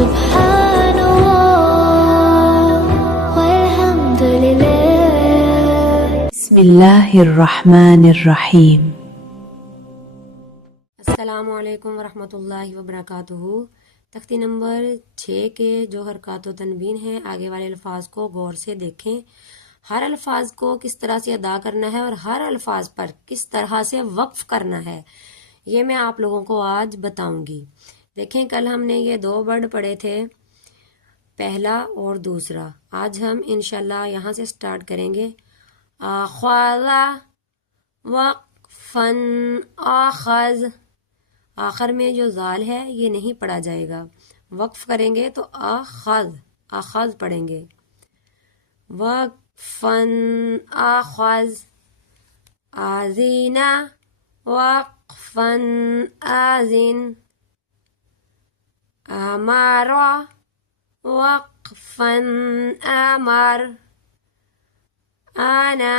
سبحان اللہ والحمد للہ۔ بسم اللہ الرحمن الرحیم۔ السلام علیکم ورحمۃ اللہ وبرکاتہ۔ تختی نمبر 6 کے جو حرکات و تنوین ہیں، آگے والے الفاظ کو غور سے دیکھیں۔ ہر الفاظ کو کس طرح سے ادا کرنا ہے اور ہر الفاظ پر کس طرح سے وقف کرنا ہے، یہ میں آپ لوگوں کو آج بتاؤں گی۔ دیکھیں، کل ہم نے یہ 2 ورڈ پڑھے تھے، پہلا اور دوسرا۔ آج ہم انشاءاللہ یہاں سے سٹارٹ کریں گے۔ آخذ، وقفن، آخذ، آخر میں جو زال ہے یہ نہیں پڑھا جائے گا۔ وقف کریں گے تو آخذ، آخذ پڑھیں گے۔ وقفن، آخذ۔ آذینہ، وقفن، آذن۔ آمار، وقفن، آمر۔ آنا،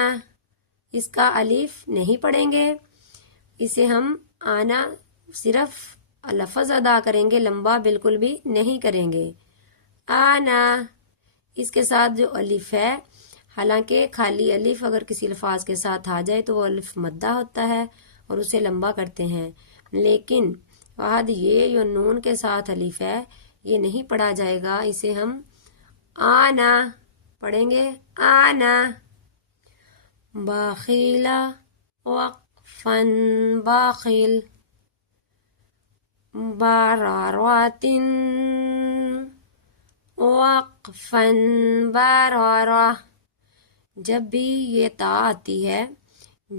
اس کا الف نہیں پڑھیں گے، اسے ہم آنا صرف لفظ ادا کریں گے، لمبا بالکل بھی نہیں کریں گے۔ آنا، اس کے ساتھ جو الف ہے، حالانکہ خالی الف اگر کسی الفاظ کے ساتھ آ جائے تو وہ الف مدہ ہوتا ہے اور اسے لمبا کرتے ہیں، لیکن بعد یہ جو نون کے ساتھ الف ہے یہ نہیں پڑھا جائے گا، اسے ہم آنا پڑھیں گے۔ آنا۔ باخیلا، وقفن، باخل۔ باراراتن، وقفن، بارارا۔ جب بھی یہ تا آتی ہے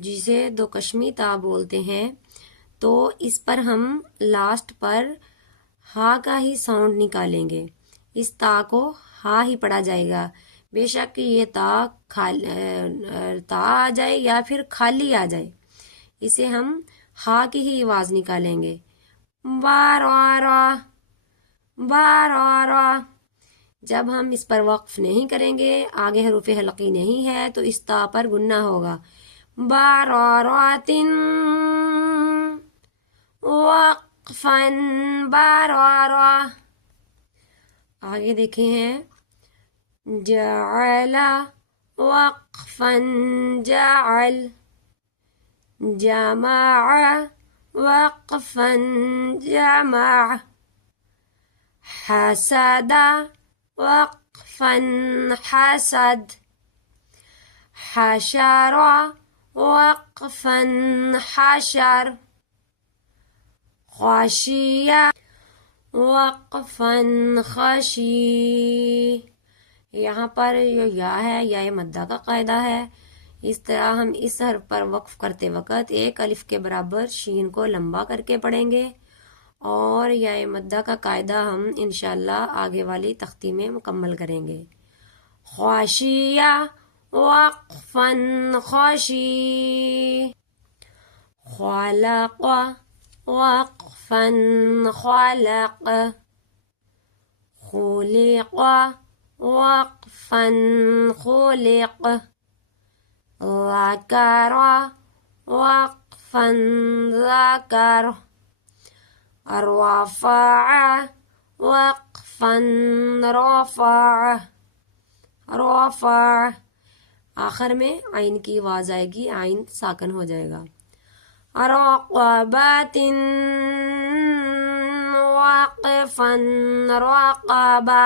جسے دو کشمی تا بولتے ہیں تو اس پر ہم لاسٹ پر ہا کا ہی ساؤنڈ نکالیں گے، اس تا کو ہا ہی پڑھا جائے گا، بے شک یہ تا آ جائے یا پھر خالی آ جائے، اسے ہم ہا کی ہی آواز نکالیں گے۔ بارارا، بارارا۔ جب ہم اس پر وقف نہیں کریں گے، آگے حروف حلقی نہیں ہے تو اس تا پر گننا ہوگا۔ باراراتن، وقفن، بارارا۔ آگے دیکھیں ہیں، جعل، وقفن، جعل۔ جمع، وقفن، جمع۔ حسد، وقفن، حسد۔ حشر، وقفن، حشر۔ خشیہ، وقفن، خشی۔ یہاں پر جو یا ہے، یا مدہ کا قاعدہ ہے، اس طرح ہم اس حرف پر وقف کرتے وقت ایک الف کے برابر شین کو لمبا کر کے پڑھیں گے، اور یا مدہ کا قاعدہ ہم انشاءاللہ آگے والی تختی میں مکمل کریں گے۔ خاشیہ، وقفن، خاشی۔ خالق، وقفن، خالق۔ خلق، وقفن، خلق۔ ذکر، وقفن، ذکر۔ رفع، وقفن، رفع، رفع۔ آخر میں عین کی آواز آئے گی، عین ساکن ہو جائے گا۔ رقبۃ، وقفن، رقبہ۔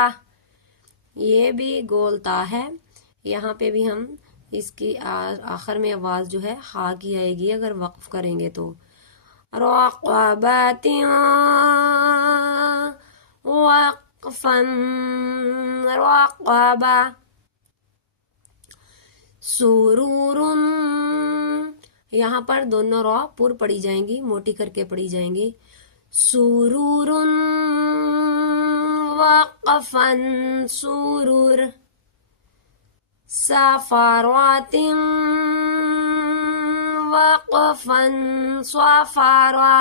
یہ بھی گولتا ہے، یہاں پہ بھی ہم اس کی آخر میں آواز جو ہے ہا کی آئے گی اگر وقف کریں گے تو۔ رقبۃ، وقفن، رقبہ۔ سرور، یہاں پر دونوں را پر پڑی جائیں گی، موٹی کر کے پڑی جائیں گی۔ سرور، وقفن، سرور۔ سفرات، وقفن، سفرہ،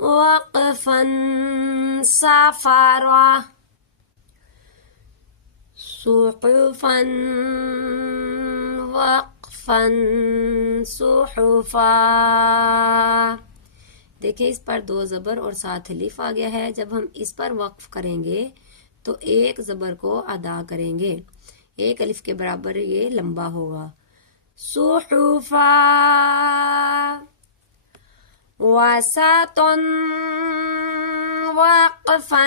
وقفن، سفرہ۔ صحفا، وقفا، صحفا۔ دیکھیں اس پر 2 زبر اور 7 الف آ گیا ہے. جب ہم اس پر وقف کریں گے تو ایک زبر کو ادا کریں گے. 1 الف کے برابر یہ لمبا ہوگا. صحفا وسطا وقفا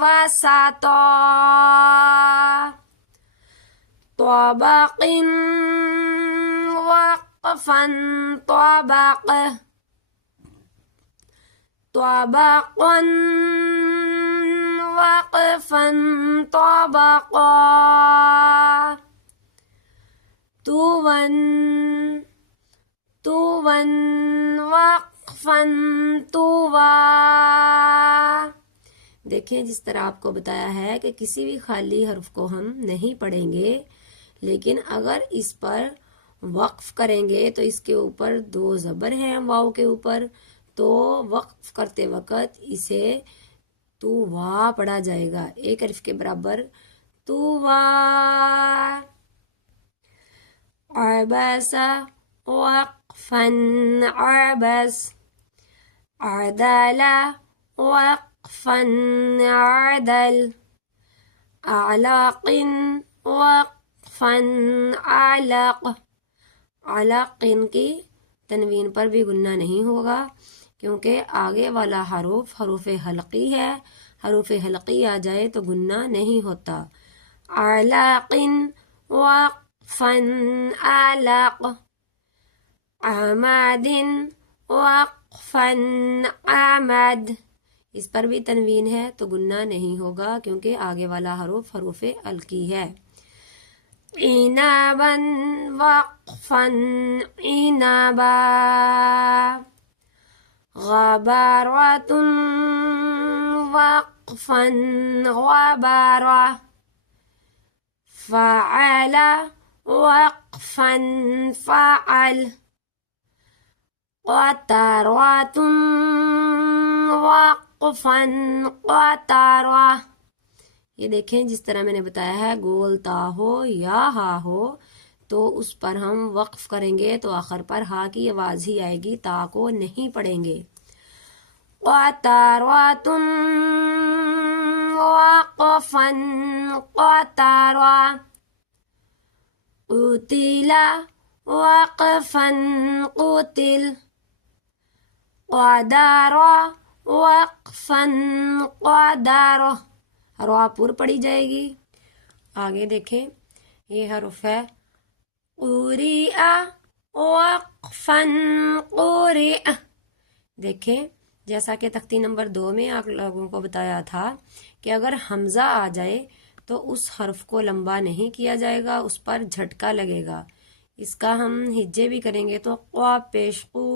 وسطا طبق وقفا طبق طبقا وقفا طبقا طوا طوا وقفا طوا. دیکھیں جس طرح آپ کو بتایا ہے کہ کسی بھی خالی حرف کو ہم نہیں پڑھیں گے، لیکن اگر اس پر وقف کریں گے تو اس کے اوپر 2 زبر ہیں واو کے اوپر، تو وقف کرتے وقت اسے تو وا پڑھا جائے گا 1 الف کے برابر. تو وا عبس وقفا عبس عدل وقفا عدل علق وقفا علق. علق کی تنوین پر بھی گننا نہیں ہوگا کیونکہ آگے والا حروف حلقی ہے. حروف حلقی آ جائے تو گننا نہیں ہوتا. علق وقفا علق عمد وقفا عمد. اس پر بھی تنوین ہے تو گننا نہیں ہوگا کیونکہ آگے والا حروف حلقی ہے. عنبا وقفا عنبا غبرة وقفا غبرة فعل وقفا فعل قطرة وقفا قطرة. یہ دیکھیں جس طرح میں نے بتایا ہے گول تا ہو یا ہا ہو تو اس پر ہم وقف کریں گے تو آخر پر ہا کی آواز ہی آئے گی، تا کو نہیں پڑھیں گے. قطرۃ وقفا قطرہ قتل وقفا قتل قدر وقفا قدر. را پر پڑھی جائے گی. آگے دیکھیں یہ حرف ہے قریء وقفا قریء. دیکھیں جیسا کہ تختی نمبر 2 میں آپ لوگوں کو بتایا تھا کہ اگر حمزہ آ جائے تو اس حرف کو لمبا نہیں کیا جائے گا، اس پر جھٹکا لگے گا. اس کا ہم ہجے بھی کریں گے تو قوا پیش قو،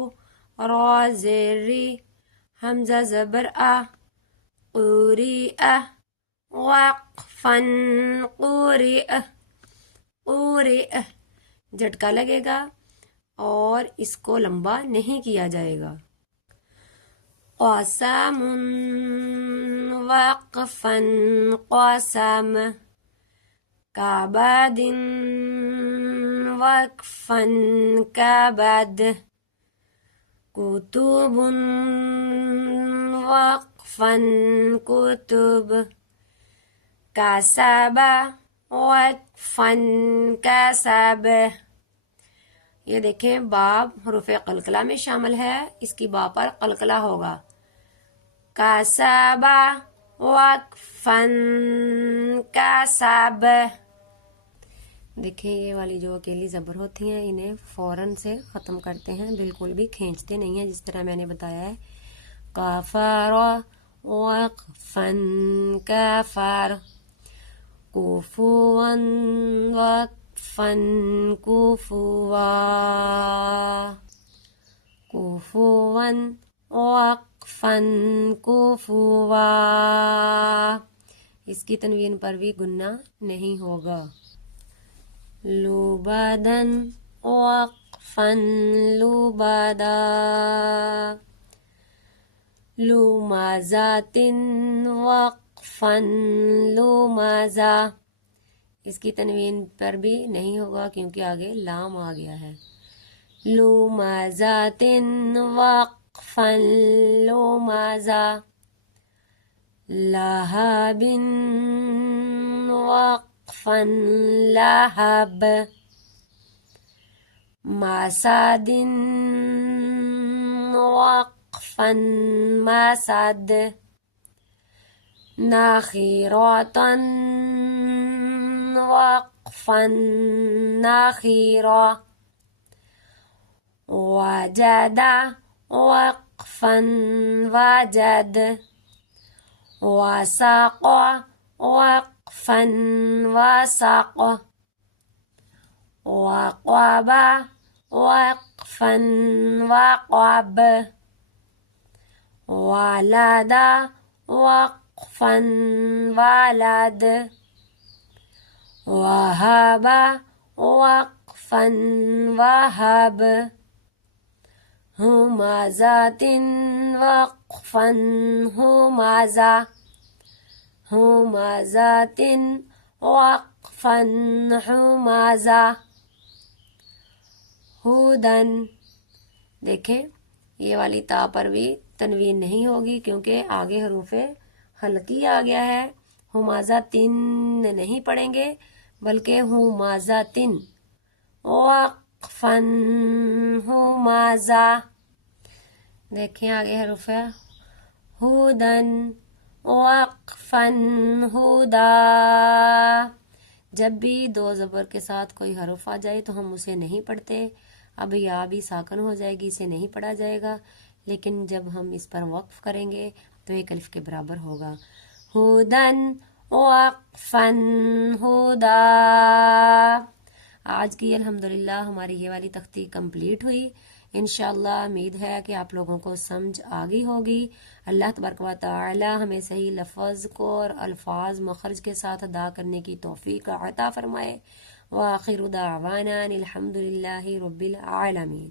را زیر ری، حمزہ زبر آ، قریء وقفا قریء قریء. جھٹکا لگے گا اور اس کو لمبا نہیں کیا جائے گا. قسم وقفا قسم کبد وقفا کبد کتب وقفا کتب کسب وقفا کسب. یہ دیکھیں باب حروف قلقلہ میں شامل ہے، اس کی با پر قلقلہ ہوگا. کسب وقفا کسب. دیکھیں یہ والی جو اکیلی زبر ہوتی ہیں انہیں فوراً سے ختم کرتے ہیں، بالکل بھی کھینچتے نہیں ہیں جس طرح میں نے بتایا ہے. کفر وقفا کفر کفوا وقفا کفوا کفوا وقفا کفوا. اس کی تنوین پر بھی گننا نہیں ہوگا. لبدا وقفا لبدا لمزات وقفا لمزا. اس کی تنوین پر بھی نہیں ہوگا کیونکہ آگے لام آ گیا ہے. لمزات وقفا وقفا لمزا لهب وقفا لهب مسد وقفا مسد نخيرة وقفا نخيرة وجد وقفا وجد وسق وقفا وسق وقب وقفا وقب ولد وقفا ولد وهب وقفا وهب همزة وقفا همزة همزة وقفا همزة ہودن. دیکھیں یہ والی تا پر بھی تنوین نہیں ہوگی کیونکہ آگے حروف حلقی آ گیا ہے. ہمازہ تن نہیں پڑھیں گے بلکہ ہمازہ تن وقفن ہمازہ. دیکھیں آگے حروف ہے ہودن وقفن ہدا. جب بھی دو زبر کے ساتھ کوئی حرف آ جائے تو ہم اسے نہیں پڑھتے. اب یا بھی ساکن ہو جائے گی، اسے نہیں پڑھا جائے گا، لیکن جب ہم اس پر وقف کریں گے تو ایک الف کے برابر ہوگا. ہودن وقفن ہدا. آج کی الحمدللہ ہماری یہ والی تختی کمپلیٹ ہوئی. انشاءاللہ امید ہے کہ آپ لوگوں کو سمجھ آ گئی ہوگی. اللہ تبارک و تعالی ہمیں صحیح لفظ کو اور الفاظ مخرج کے ساتھ ادا کرنے کی توفیق عطا فرمائے. وآخر دعوانا الحمدللہ رب العالمین.